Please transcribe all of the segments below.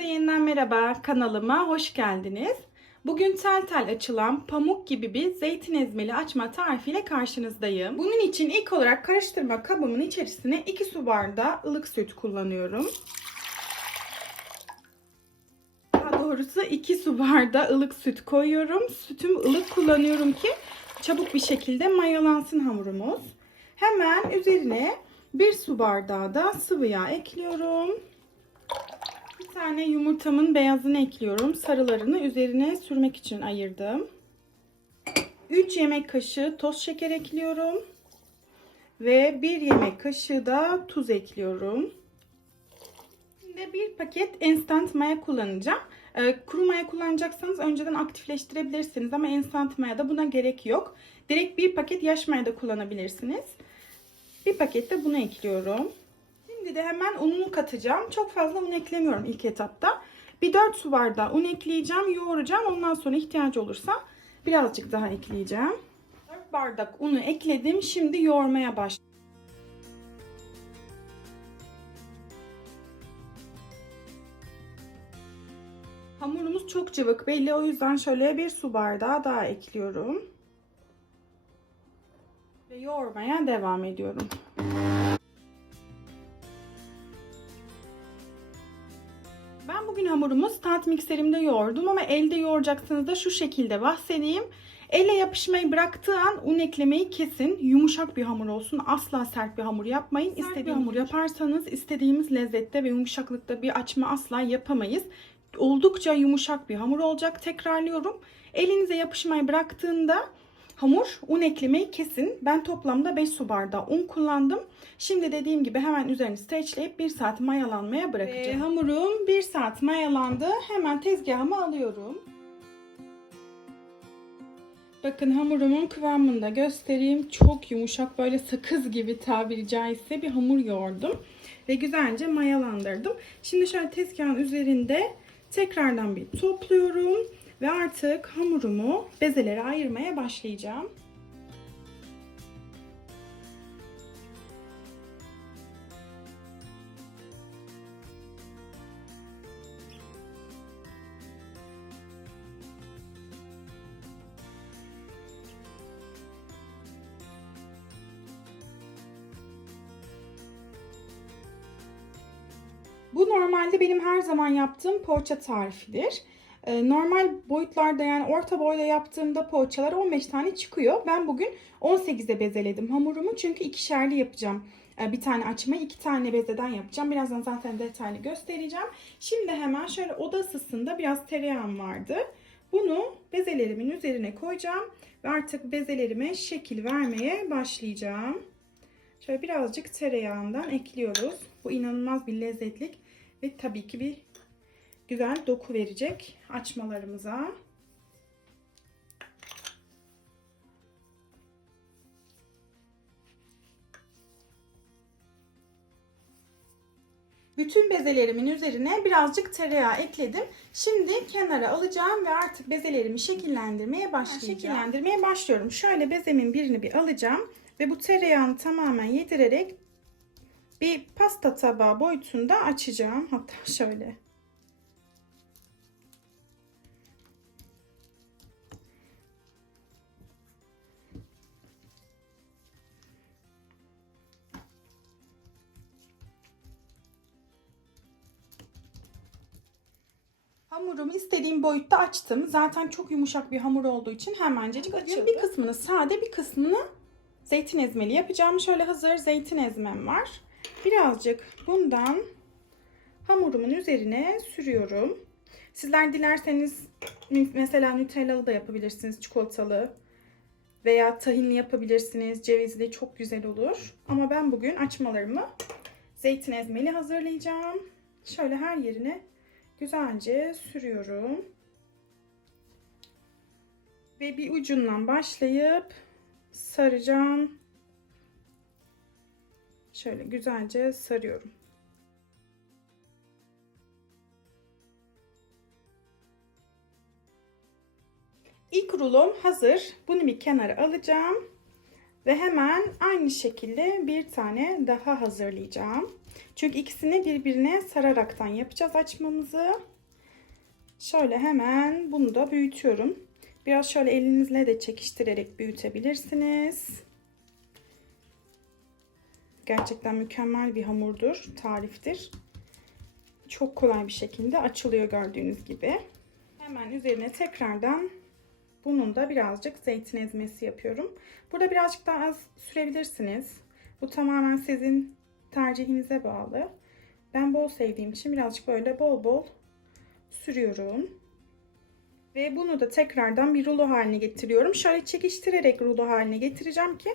Hepinize yeniden merhaba kanalıma hoş geldiniz. Bugün tel tel açılan pamuk gibi bir zeytin ezmeli açma tarifiyle karşınızdayım. Bunun için ilk olarak karıştırma kabımın içerisine 2 su bardağı ılık süt kullanıyorum. Daha doğrusu 2 su bardağı ılık süt koyuyorum. Sütüm ılık kullanıyorum ki çabuk bir şekilde mayalansın hamurumuz. Hemen üzerine 1 su bardağı da sıvı yağ ekliyorum. Bir tane yumurtamın beyazını ekliyorum. Sarılarını üzerine sürmek için ayırdım. 3 yemek kaşığı toz şeker ekliyorum. Ve 1 yemek kaşığı da tuz ekliyorum. Şimdi bir paket instant maya kullanacağım. Ee, kuru maya kullanacaksanız önceden aktifleştirebilirsiniz ama instant maya da buna gerek yok. Direkt bir paket yaş maya da kullanabilirsiniz. Bir paket de bunu ekliyorum. Şimdi de hemen ununu katacağım. Çok fazla un eklemiyorum ilk etapta. Bir 4 su bardağı un ekleyeceğim, yoğuracağım. Ondan sonra ihtiyacı olursa birazcık daha ekleyeceğim. 4 bardak unu ekledim. Şimdi yoğurmaya başlıyorum. Hamurumuz çok cıvık belli. O yüzden şöyle bir su bardağı daha ekliyorum. Ve yoğurmaya devam ediyorum. Ben bugün hamurumu stand mikserimde yoğurdum ama elde yoğuracaksınız da şu şekilde bahsedeyim. Elle yapışmayı bıraktığı an un eklemeyi kesin. Yumuşak bir hamur olsun. Asla sert bir hamur yapmayın. İstediğiniz hamur yaparsanız istediğimiz lezzette ve yumuşaklıkta bir açma asla yapamayız. Oldukça yumuşak bir hamur olacak. Tekrarlıyorum. Elinize yapışmayı bıraktığında hamur un eklemeyi kesin. Ben toplamda 5 su bardağı un kullandım. Şimdi dediğim gibi hemen üzerini streçleyip 1 saat mayalanmaya bırakacağım. Ve hamurum 1 saat mayalandı. Hemen tezgahıma alıyorum. Bakın hamurumun kıvamını da göstereyim. Çok yumuşak böyle sakız gibi tabiri caizse bir hamur yoğurdum. Ve güzelce mayalandırdım. Şimdi şöyle tezgahın üzerinde tekrardan bir topluyorum. Ve artık hamurumu bezelere ayırmaya başlayacağım. Bu normalde benim her zaman yaptığım poğaça tarifidir. Ee, Normal boyutlarda yani orta boyda yaptığımda poğaçalar 15 tane çıkıyor. Ben bugün 18'e bezeledim hamurumu çünkü ikişerli yapacağım. Ee, Bir tane açmayı iki tane bezeden yapacağım. Birazdan zaten detaylı göstereceğim. Şimdi hemen şöyle oda ısısında biraz tereyağım vardı. Bunu bezelerimin üzerine koyacağım ve artık bezelerime şekil vermeye başlayacağım. Şöyle birazcık tereyağından ekliyoruz. Bu inanılmaz bir lezzetlik ve tabii ki bir güzel doku verecek açmalarımıza. Bütün bezelerimin üzerine birazcık tereyağı ekledim. Şimdi kenara alacağım ve artık bezelerimi şekillendirmeye başlayacağım. Şekillendirmeye başlıyorum. Şöyle bezemin birini bir alacağım ve bu tereyağını tamamen yedirerek bir pasta tabağı boyutunda açacağım. Hatta şöyle. Hamurumu istediğim boyutta açtım. Zaten çok yumuşak bir hamur olduğu için hemencecik açıldı. Bir kısmını sade bir kısmını zeytin ezmeli yapacağım. Şöyle hazır zeytin ezmem var. Birazcık bundan hamurumun üzerine sürüyorum. Sizler dilerseniz mesela Nutellalı da yapabilirsiniz. Çikolatalı veya tahinli yapabilirsiniz. Cevizli çok güzel olur. Ama ben bugün açmalarımı zeytin ezmeli hazırlayacağım. Şöyle her yerine güzelce sürüyorum. Ve bir ucundan başlayıp saracağım. Şöyle güzelce sarıyorum. İlk rulom hazır. Bunu bir kenara alacağım. Ve hemen aynı şekilde bir tane daha hazırlayacağım. Çünkü ikisini birbirine sararaktan yapacağız açmamızı. Şöyle hemen bunu da büyütüyorum. Biraz şöyle elinizle de çekiştirerek büyütebilirsiniz. Gerçekten mükemmel bir hamurdur, tariftir. Çok kolay bir şekilde açılıyor gördüğünüz gibi. Hemen üzerine tekrardan bunun da birazcık zeytin ezmesi yapıyorum. Burada birazcık daha az sürebilirsiniz. Bu tamamen sizin tercihinize bağlı. Ben bol sevdiğim için birazcık böyle bol bol sürüyorum. Ve bunu da tekrardan bir rulo haline getiriyorum. Şöyle çekiştirerek rulo haline getireceğim ki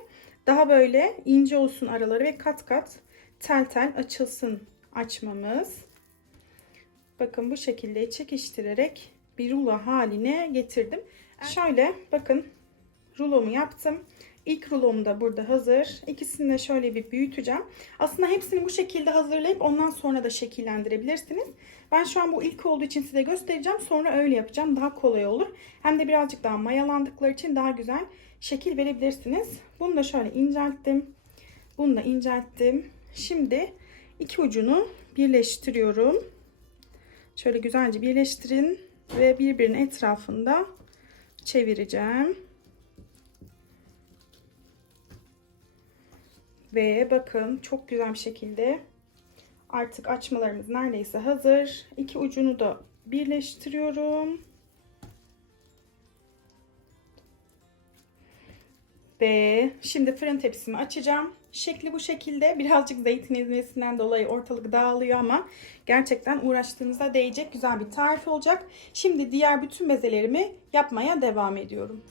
daha böyle ince olsun araları ve kat kat tel tel açılsın açmamız. Bakın bu şekilde çekiştirerek bir rulo haline getirdim. Şöyle bakın rulomu yaptım. İlk rulom da burada hazır. İkisini de şöyle bir büyüteceğim. Aslında hepsini bu şekilde hazırlayıp ondan sonra da şekillendirebilirsiniz. Ben şu an bu ilk olduğu için size göstereceğim. Sonra öyle yapacağım. Daha kolay olur. Hem de birazcık daha mayalandıkları için daha güzel şekil verebilirsiniz. Bunu da şöyle incelttim. Bunu da incelttim. Şimdi iki ucunu birleştiriyorum. Şöyle güzelce birleştirin ve birbirinin etrafında çevireceğim. Ve bakın çok güzel bir şekilde artık açmalarımız neredeyse hazır. İki ucunu da birleştiriyorum. Ve şimdi fırın tepsimi açacağım. Şekli bu şekilde. Birazcık zeytin ezmesinden dolayı ortalık dağılıyor ama gerçekten uğraştığınızda değecek güzel bir tarif olacak. Şimdi diğer bütün bezelerimi yapmaya devam ediyorum.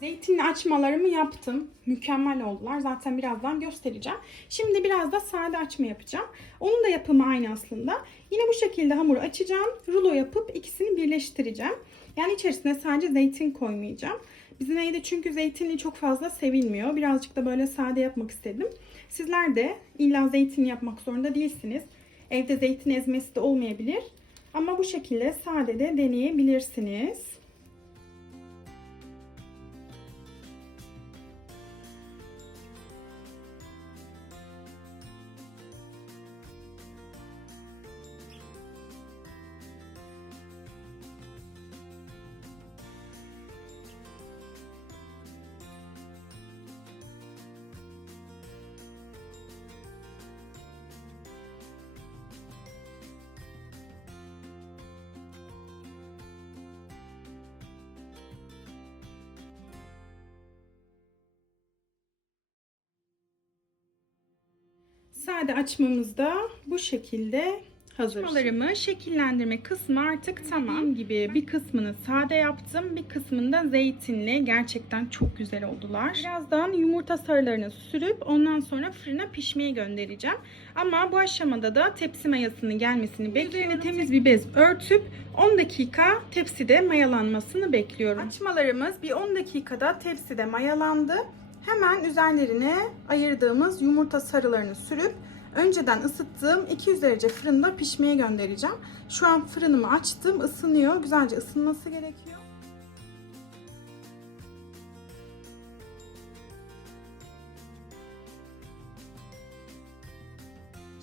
Zeytinli açmalarımı yaptım. Mükemmel oldular. Zaten birazdan göstereceğim. Şimdi biraz da sade açma yapacağım. Onun da yapımı aynı aslında. Yine bu şekilde hamuru açacağım. Rulo yapıp ikisini birleştireceğim. Yani içerisine sadece zeytin koymayacağım. Bizim evde çünkü zeytinli çok fazla sevilmiyor. Birazcık da böyle sade yapmak istedim. Sizler de illa zeytin yapmak zorunda değilsiniz. Evde zeytin ezmesi de olmayabilir. Ama bu şekilde sade de deneyebilirsiniz. Sade açmamız da bu şekilde hazır. Açmalarımı şekillendirme kısmı artık tamam. Dediğim gibi bir kısmını sade yaptım. Bir kısmını da zeytinli. Gerçekten çok güzel oldular. Birazdan yumurta sarılarını sürüp ondan sonra fırına pişmeye göndereceğim. Ama bu aşamada da tepsi mayasının gelmesini bekliyorum. Üzerine temiz bir bez örtüp 10 dakika tepside mayalanmasını bekliyorum. Açmalarımız bir 10 dakikada tepside mayalandı. Hemen üzerlerine ayırdığımız yumurta sarılarını sürüp önceden ısıttığım 200 derece fırında pişmeye göndereceğim. Şu an fırınımı açtım, ısınıyor. Güzelce ısınması gerekiyor.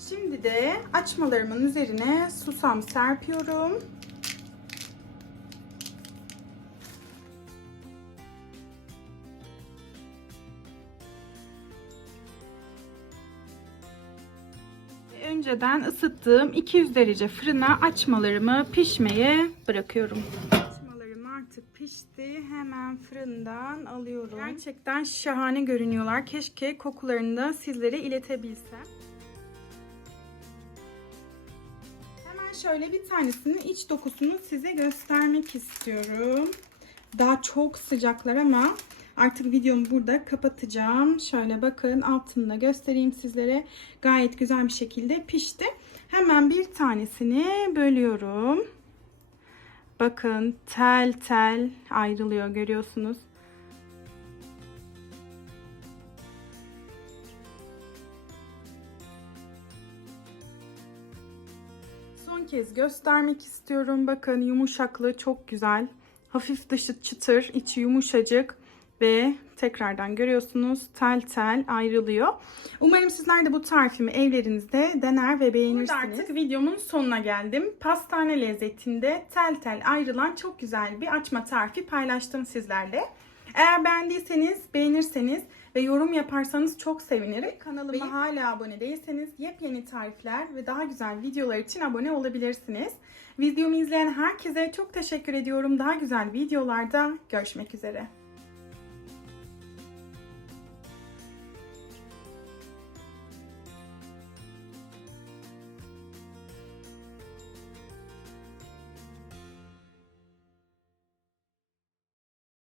Şimdi de açmalarımın üzerine susam serpiyorum. Önceden ısıttığım 200 derece fırına açmalarımı pişmeye bırakıyorum. Açmalarım artık pişti. Hemen fırından alıyorum. Gerçekten şahane görünüyorlar. Keşke kokularını da sizlere iletebilsem. Hemen şöyle bir tanesinin iç dokusunu size göstermek istiyorum. Daha çok sıcaklar ama Artık videomu burada kapatacağım. Şöyle bakın altını göstereyim sizlere. Gayet güzel bir şekilde pişti. Hemen bir tanesini bölüyorum. Bakın tel tel ayrılıyor görüyorsunuz. Son kez göstermek istiyorum. Bakın yumuşaklığı çok güzel. Hafif dışı çıtır, içi yumuşacık ve tekrardan görüyorsunuz tel tel ayrılıyor. Umarım sizler de bu tarifimi evlerinizde dener ve beğenirsiniz. Burada artık videomun sonuna geldim. Pastane lezzetinde tel tel ayrılan çok güzel bir açma tarifi paylaştım sizlerle. Eğer beğendiyseniz, beğenirseniz ve yorum yaparsanız çok sevinirim. Kanalıma hala abone değilseniz yepyeni tarifler ve daha güzel videolar için abone olabilirsiniz. Videomu izleyen herkese çok teşekkür ediyorum. Daha güzel videolarda görüşmek üzere.